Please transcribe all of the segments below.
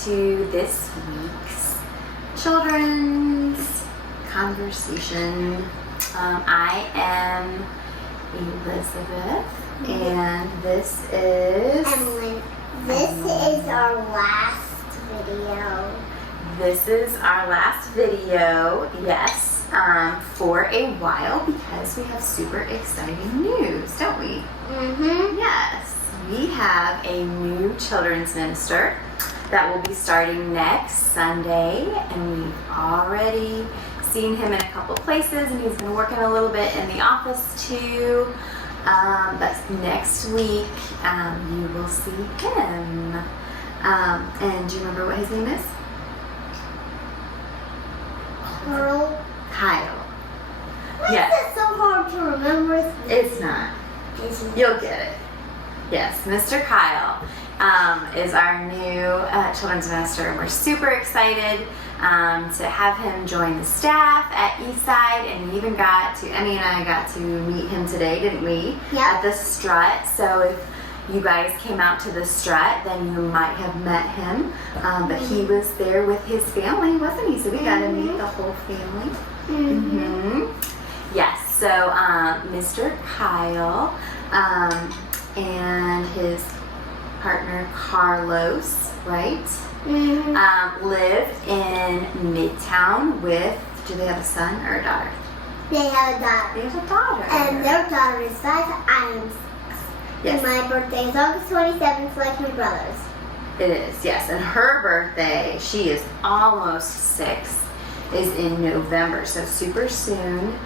to this week's children's conversation. I am Elizabeth, and this is Emily. This is our last video. This is our last video, yes, for a while because we have super exciting news, don't we? Mm-hmm. Yes, we have a new children's minister that will be starting next Sunday, and we've already seen him in a couple places, and he's been working a little bit in the office too. But next week, you will see him. And do you remember what his name is? Kyle. Why Yes. is it so hard to remember? It's not. You'll get it. Yes, Mr. Kyle is our new children's minister, and we're super excited to have him join the staff at Eastside, and we even Emmy and I got to meet him today, didn't we? Yeah. At the Strut. So if you guys came out to the Strut, then you might have met him, but he was there with his family, wasn't he? So we got to meet the whole family. Yes, so Mr. Kyle and his partner Carlos, right? Live in Midtown with, do they have a son or a daughter? They have a daughter. They have a daughter. And their daughter is 5, I am 6. Yes. And my birthday is August 27th, like my brother's. It is, yes. And her birthday, she is almost 6, is in November. So super soon.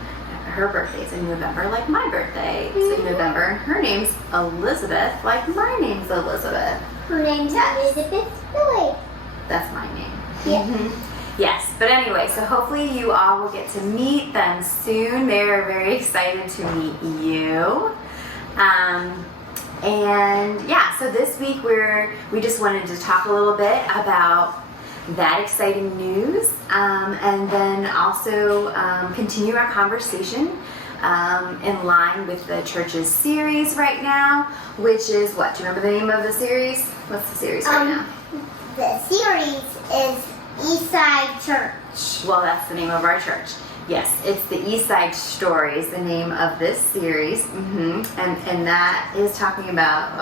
Her birthday's in November, like my birthday is in November. Her name's Elizabeth, like my name's Elizabeth. Her name's Elizabeth Billy. That's my name. Yeah. Yes, but anyway, so hopefully you all will get to meet them soon. They're very excited to meet you. And yeah, so this week we just wanted to talk a little bit about that exciting news, and then also continue our conversation in line with the church's series right now, which is what? Do you remember the name of the series? What's the series right now? The series is Eastside Church. Well, that's the name of our church. Yes, it's the Eastside Story is the name of this series, and that is talking about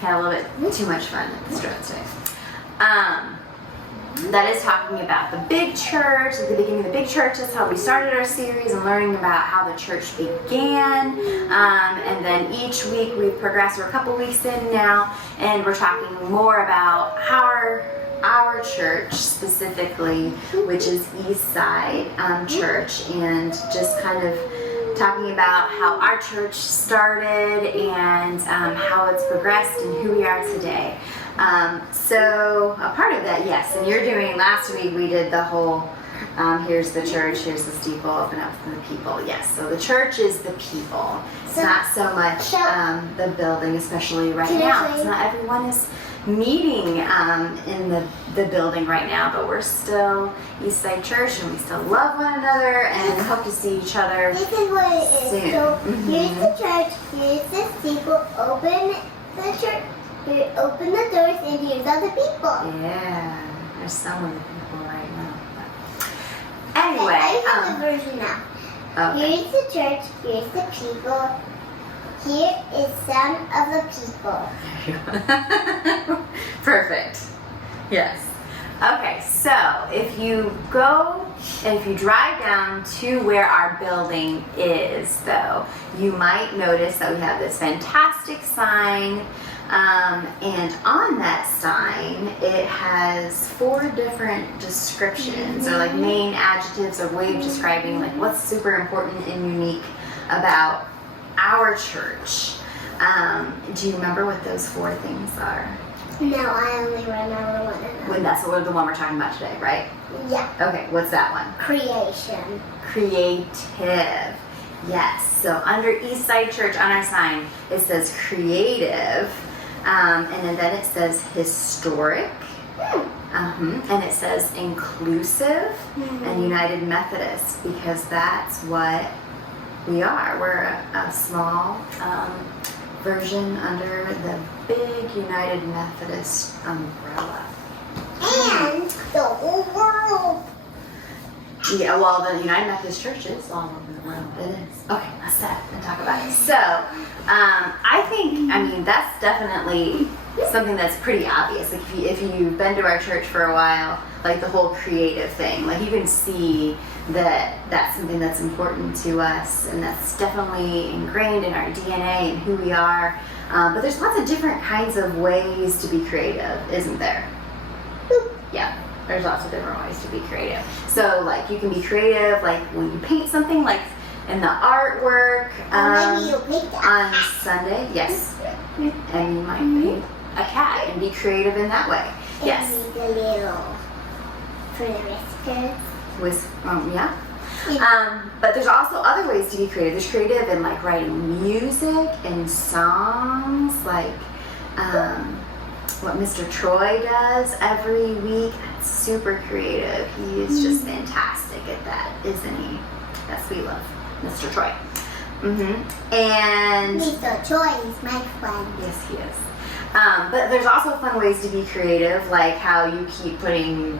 had a little bit too much fun at the Strut today. That is talking about the big church, at the beginning of the big church. That's how we started our series, and learning about how the church began. And then each week we've progressed. We're a couple weeks in now, and we're talking more about our church specifically, which is Eastside Church, and just kind of talking about how our church started and how it's progressed and who we are today. So a part of that, yes, and last week we did the whole, here's the church, here's the steeple, open up for the people. Yes, so the church is the people. It's not so much the building, especially right now. It's not everyone is meeting in the building right now, but we're still Eastside Church, and we still love one another and hope to see each other This is what it is. soon. So here's the church, here's the steeple, open the church, open the doors, and here's all the people. Yeah, there's some of the people right now. But anyway, I have the version now. okay. Here's the church, here's the people. Here is some of the people. Perfect. Yes. Okay, so if you drive down to where our building is, though, you might notice that we have this fantastic sign, and on that sign it has 4 different descriptions, or like main adjectives or way of describing like what's super important and unique about our church. Do you remember what those 4 things are? No, I only remember one of them. When that's the one we're talking about today, right? Yeah. Okay, what's that one? Creation. Creative. Yes. So under Eastside Church on our sign, it says creative, and then it says historic, and it says inclusive and United Methodist, because that's what we are. We're a small version under the big United Methodist umbrella. And the whole world. Yeah, well, the United Methodist Church is all over the world. It is. Okay, let's stop and talk about it. So, I mean, that's definitely something that's pretty obvious. Like, if you've been to our church for a while, like the whole creative thing, like you can see that that's something that's important to us, and that's definitely ingrained in our DNA and who we are. But there's lots of different kinds of ways to be creative, isn't there? Yeah. There's lots of different ways to be creative. So, like, you can be creative, like, when you paint something, like, in the artwork. Maybe you'll paint on Sunday, yes. And you might paint a cat and be creative in that way. Yes. And the little for the whiskers. Yeah. But there's also other ways to be creative. There's creative in, like, writing music and songs, like, what Mr. Troy does every week. That's super creative. He is just fantastic at that, isn't he? Yes, we love Mr. Troy. And Mr. Troy is my friend. yes, he is. But there's also fun ways to be creative, like how you keep putting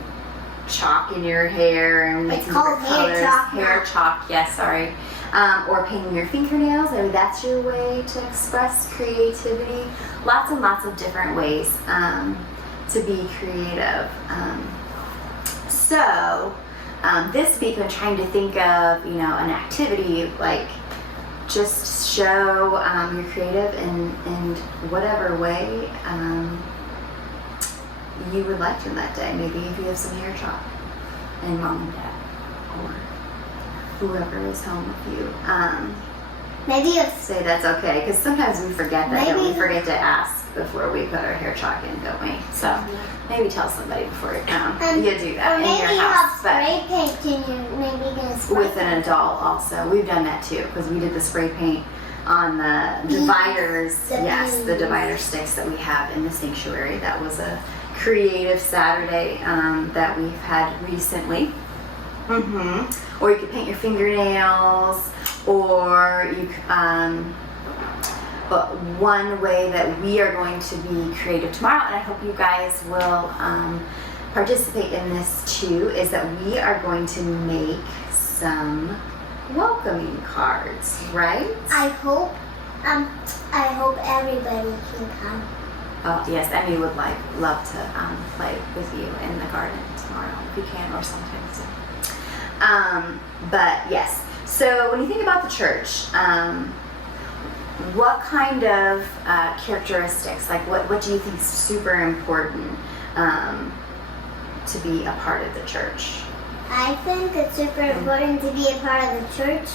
chalk in your hair and making called different hair colors. chalk Hair now. chalk, yes, sorry. Or painting your fingernails. Maybe that's your way to express creativity. Lots and lots of different ways to be creative. So this week I'm trying to think of, an activity, like just show you're creative in whatever way you would like to that day. Maybe if you have some hair chalk and mom and dad or whoever is home with you. Maybe you'll Say that's okay, because sometimes we forget that, and we Maybe- forget to ask before we put our hair chalk in, don't we? So maybe tell somebody before you do that or in maybe your you house. have spray paint and you're maybe gonna spray With an adult also. We've done that too, because we did the spray paint on the dividers. The Yes, the beams. divider sticks that we have in the sanctuary. That was a creative Saturday that we've had recently. Or you could paint your fingernails, or you but one way that we are going to be creative tomorrow, and I hope you guys will participate in this too, is that we are going to make some welcoming cards, right? I hope everybody can come. Oh yes, Emmy would love to play with you in the garden tomorrow if you can, or sometime soon. But yes, so when you think about the church, what kind of characteristics, like what do you think is super important to be a part of the church? I think it's super important to be a part of the church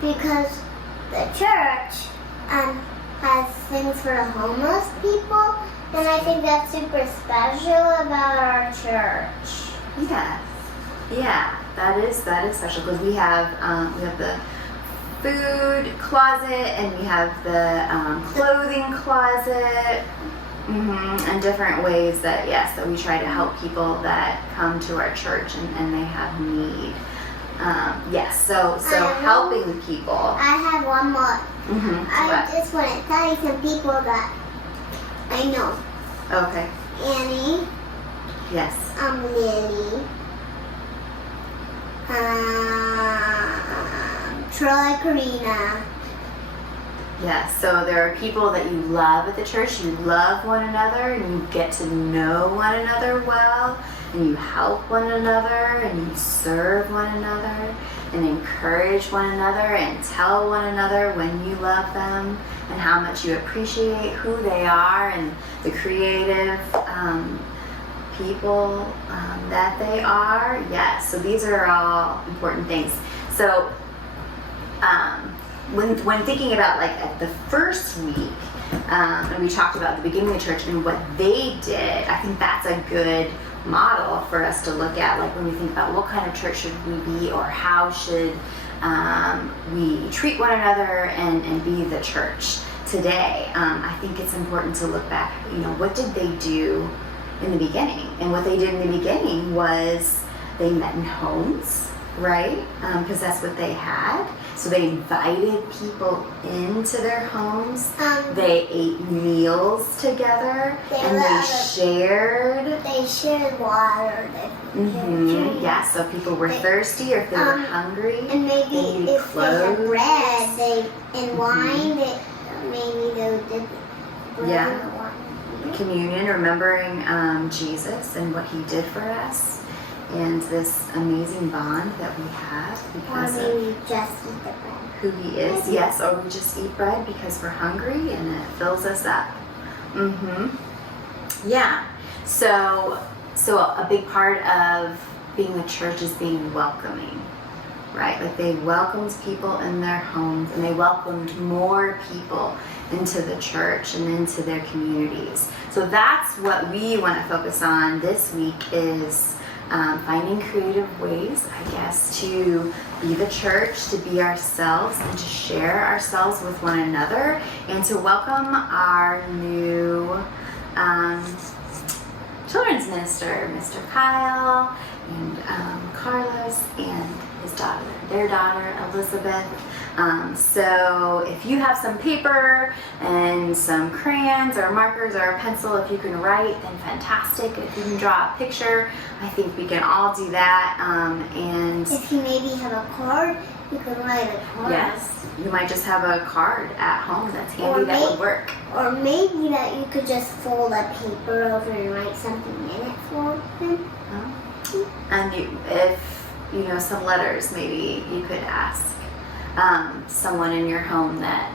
because the church has things for the homeless people, and I think that's super special about our church. Yeah, that is special, because we have the food closet, and we have the clothing closet, and different ways that we try to help people that come to our church and they have need. So helping people. I have one more. I What? just want to tell you some people that I know. Okay. Annie, Yes. Lily, Troy, Karina. Yes, so there are people that you love at the church. You love one another, and you get to know one another well, and you help one another, and you serve one another, and encourage one another, and tell one another when you love them, and how much you appreciate who they are, and the creative people that they are. Yes, so these are all important things. So when thinking about, like, at the first week, and we talked about the beginning of the church and what they did, I think that's a good model for us to look at, like when we think about what kind of church should we be, or how should we treat one another and be the church today. I think it's important to look back, what did they do in the beginning? And what they did in the beginning was they met in homes. right? Because that's what they had. So they invited people into their homes. They ate meals together, and they shared. They shared water. Yeah, so people were thirsty, or if they were hungry, and maybe if clothes. they had bread, and wine, maybe they would dip bread in the wine. Communion, remembering Jesus and what he did for us. And this amazing bond that we have because or maybe just eat the bread. Who he is, yes, or we just eat bread because we're hungry and it fills us up. Yeah. So a big part of being the church is being welcoming, right? Like they welcomed people in their homes, and they welcomed more people into the church and into their communities. So that's what we want to focus on this week is finding creative ways, I guess, to be the church, to be ourselves, and to share ourselves with one another, and to welcome our new children's minister, Mr. Kyle, and Carlos, and their daughter, Elizabeth. So if you have some paper and some crayons or markers or a pencil, if you can write, then fantastic. If you can draw a picture, I think we can all do that. And if you maybe have a card, you can write a card. Yes, you might just have a card at home that's handy that would work. Or maybe that you could just fold a paper over and write something in it for him. And if you know some letters, maybe you could ask someone in your home that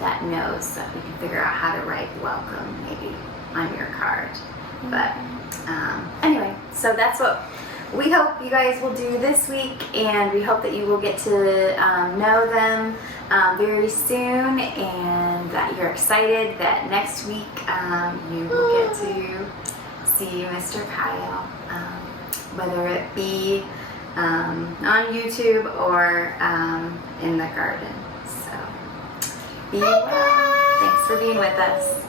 that knows that we can figure out how to write welcome maybe on your card. But anyway, so that's what we hope you guys will do this week, and we hope that you will get to know them very soon, and that you're excited that next week you will get to see Mr. Kyle, whether it be on YouTube or in the garden. So be well. Thanks for being with us.